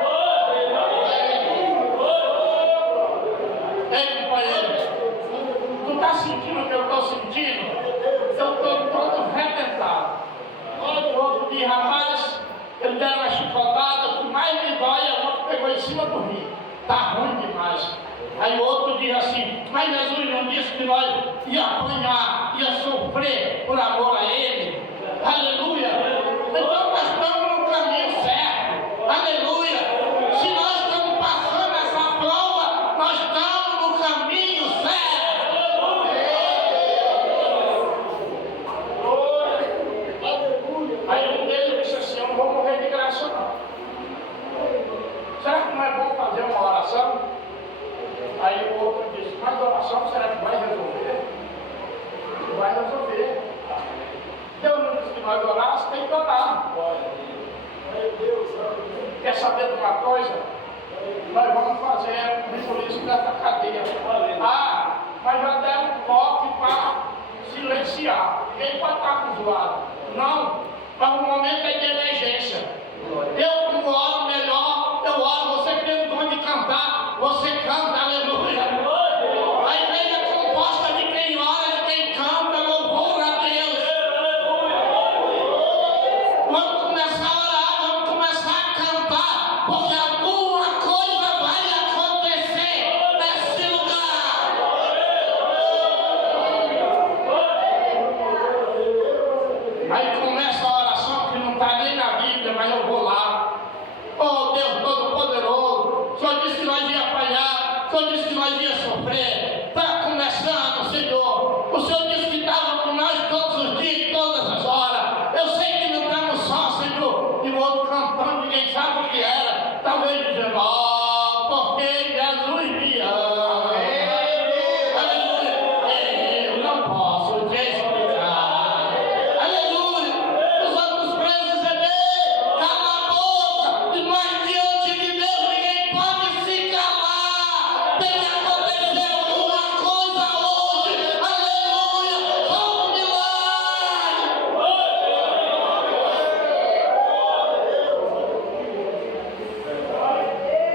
Ei, companheiro, tu está sentindo o que eu estou sentindo? Eu estou todo arrebentado. O outro dia, rapaz, ele deram uma chicotada, o que mais me dói é o que pegou em cima do rio. Está ruim demais. Aí o outro diz assim, mas Jesus não disse que nós ia apanhar, ia sofrer por amor a Ele. Aleluia! Então nós estamos no caminho certo. Aleluia! Se nós estamos passando essa prova, nós estamos no caminho certo. Aí um deles disse assim, eu não vou morrer de graça não. Será que não é bom fazer uma oração? Aí o outro disse, mas a oração será que vai resolver? Vai resolver. Deus não disse que nós orássemos, tem que orar. Quer saber de uma coisa? Nós vamos fazer um juízo dessa cadeia. Ah, mas já deram um toque para silenciar. Ninguém pode estar acusado. Não, mas o momento é de emergência. Eu, como oro melhor, eu oro. Você que tem o dom de cantar, você canta, aleluia. A igreja é composta de quem ora, de quem canta, louvor a Deus. Vamos começar a orar, vamos começar a cantar, porque alguma coisa vai acontecer nesse lugar. Aí começa a oração que não está nem na Bíblia, mas eu vou lá. Oh Deus Todo-Poderoso, o Senhor disse que nós ia apanhar, o Senhor disse que nós ia sofrer. Está começando, Senhor. O Senhor disse que estava com nós todos os dias, todas as horas. Eu sei que não estamos só, Senhor. E o outro cantando, ninguém sabe o que era. Talvez dizendo, ó, porque Jesus me ama. Aleluia. Eu não posso te explicar. Aleluia. Os outros presos dizem, cala a boca. E mais diante de Deus ninguém pode se calar. Tem que acontecer alguma coisa hoje. Aleluia. Só um milagre.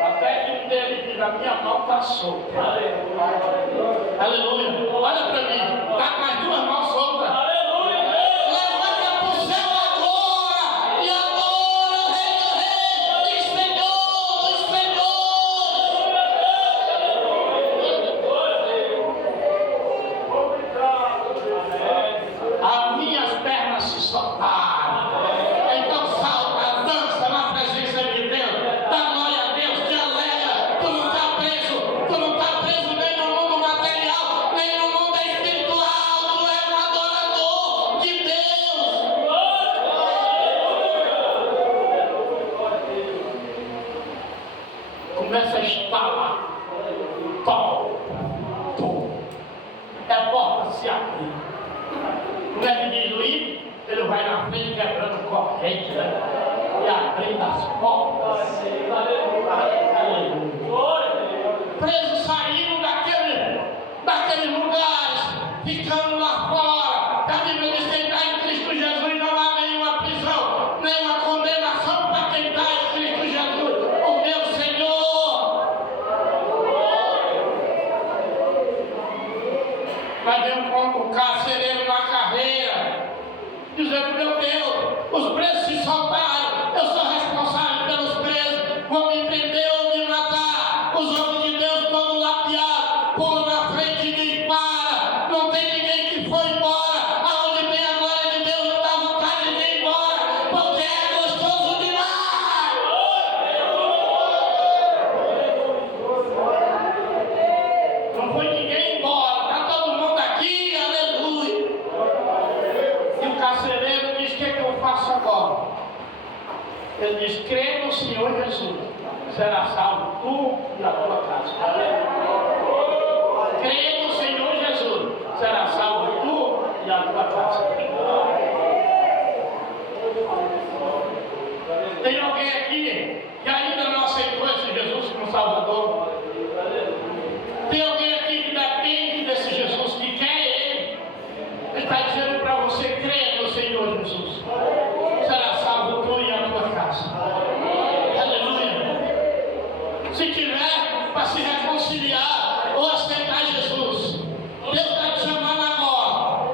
Até que dele diz, a minha mão está solta. Aleluia. Olha para mim. Está com as duas mãos soltas. Levanta para o céu agora e adora o Rei do Rei e Senhor dos Senhores. As minhas pernas se soltaram. Então salta, dança na presença de Deus. Dá glória a Deus, te alegra. Tu não está preso. Tu não está preso nem no mundo material, nem no mundo espiritual. Tu é um adorador de Deus. Começa a estalar. Tom, tom. É a porta se abrir. Como é que diz o hino? Ele vai na frente quebrando corrente, né? E abrindo as portas. Aleluia. Presos saíram daqueles lugares, ficando lá fora. A Bíblia diz que quem está em Cristo Jesus não há nenhuma prisão, nenhuma condenação para quem está em Cristo Jesus, o meu Senhor. Vai ver o carcereiro na carreira, dizendo, meu Deus, os presos se soltaram, eu sou responsável pelos presos, vão me prender ou me matar. Os homens de Deus todos lapiados, pulam na frente e diz, para, não tem ninguém que foi embora. Aonde tem a glória de Deus não dá vontade de ir embora, porque é gostoso demais. Não foi ninguém embora, está todo mundo aqui, aleluia. E o carcereiro diz, o que eu faço agora? Ele diz, crê no Senhor Jesus, será salvo tu e a tua casa. Crê no Senhor Jesus, será salvo tu e a tua casa. Jesus. Será salvo tu e a tua casa. Aleluia. Se tiver para se reconciliar ou aceitar Jesus, Deus está te chamando agora.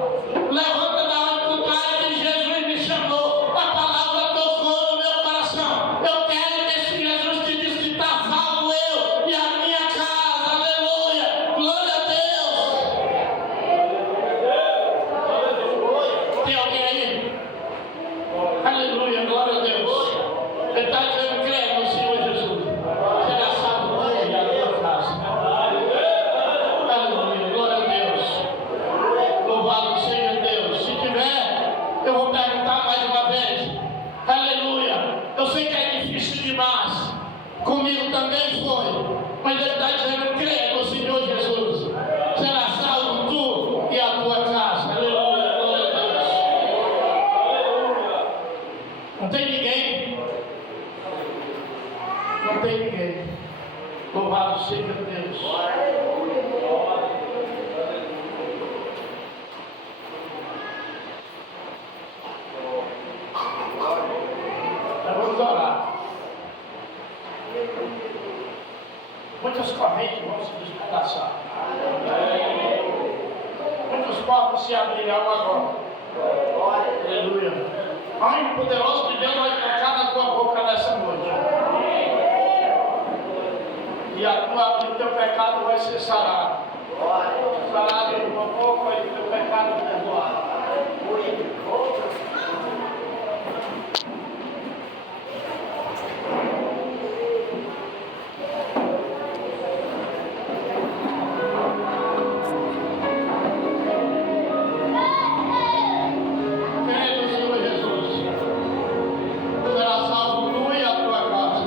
Levanta da onde tu está e diz: Jesus me chamou. A palavra tocou no meu coração. Eu quero que esse Jesus que diz que está salvo, eu e a minha casa. Aleluia. Glória a Deus. Tem alguém aí? Aleluia. Glória a Deus. Ele está dizendo: crê no Senhor Jesus. Será salvo tu e a tua casa. Aleluia. Glória a Deus. Louvado seja Deus. Se tiver, eu vou perguntar mais uma vez. Aleluia. Eu sei que é difícil demais. Comigo também foi. Mas ele está dizendo: crê no Senhor Jesus. Será salvo tu e a tua casa. Aleluia. Glória a Deus. Não tem ninguém? Não tem ninguém. Louvado seja Deus. Nós vamos orar. Muitas correntes vão se despedaçar. Muitas portas se abrirão agora. Aleluia. Pai, o poderoso de Deus vai tocar na tua boca nessa noite. E o teu pecado vai ser sarado. Sarado em uma boca e o teu pecado perdoado. Crê no Senhor Jesus. Será salvo tu e a tua casa.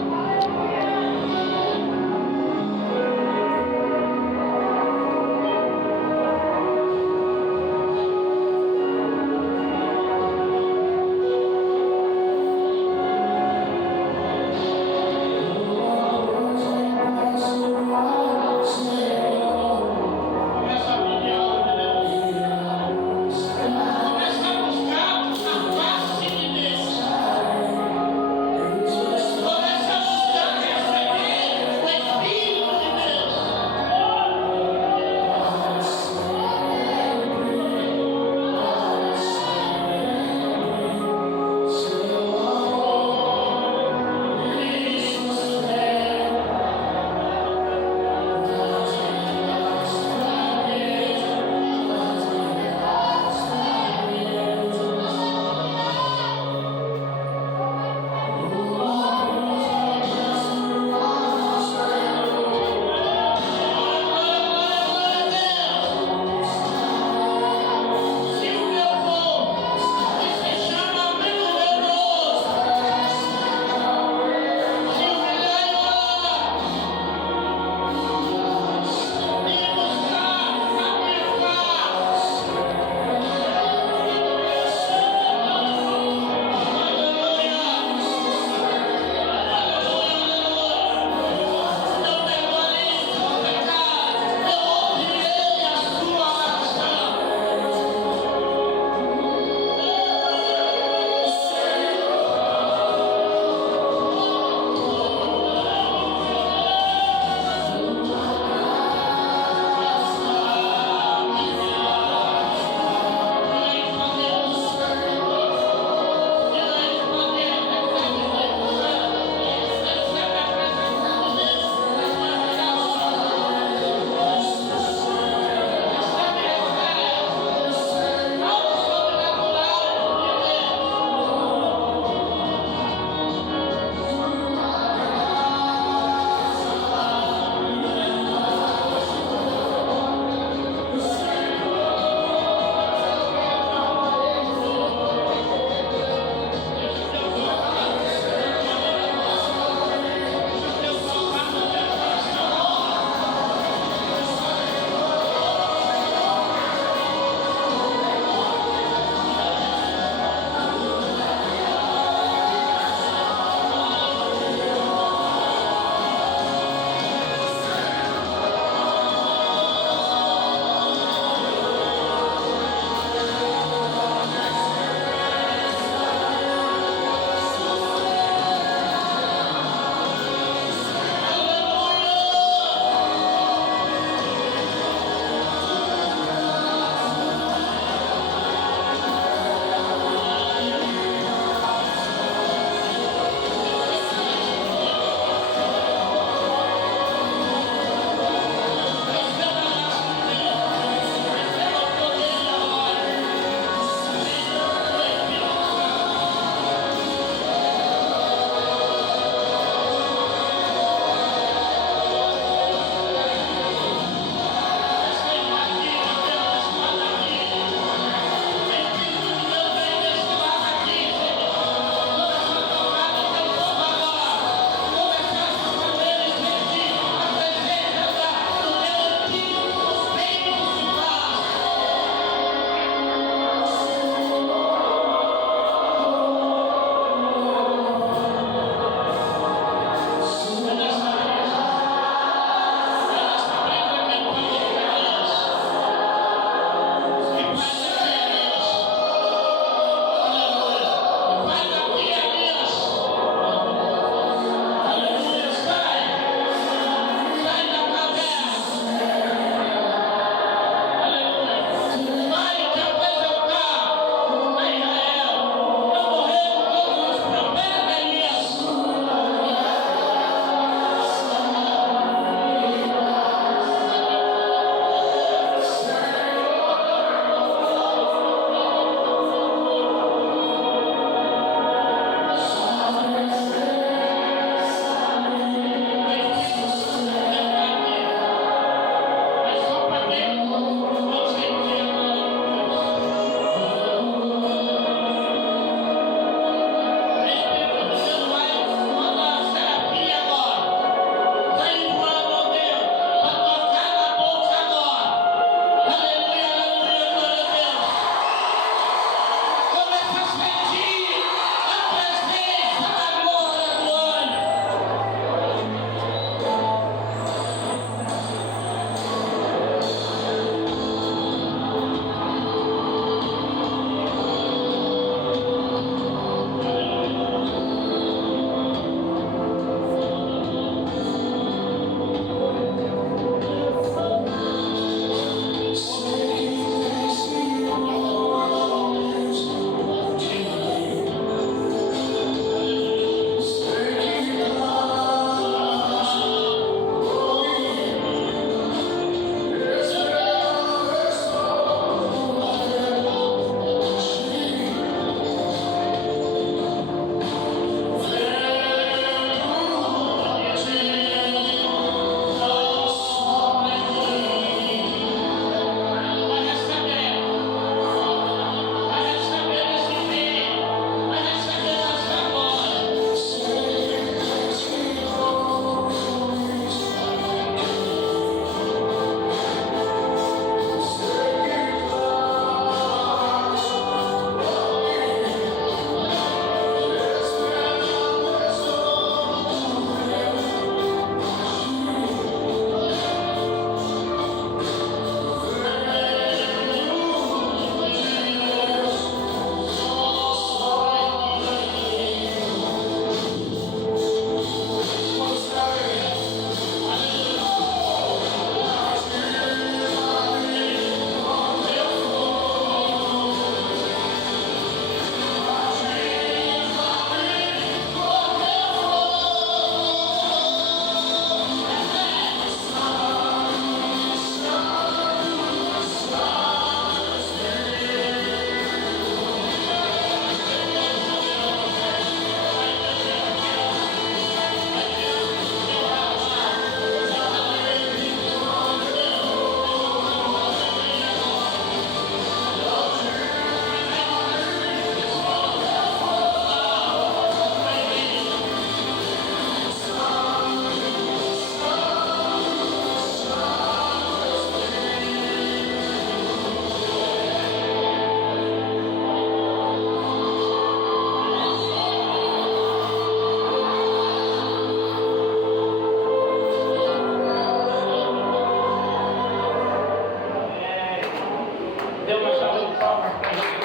Deus.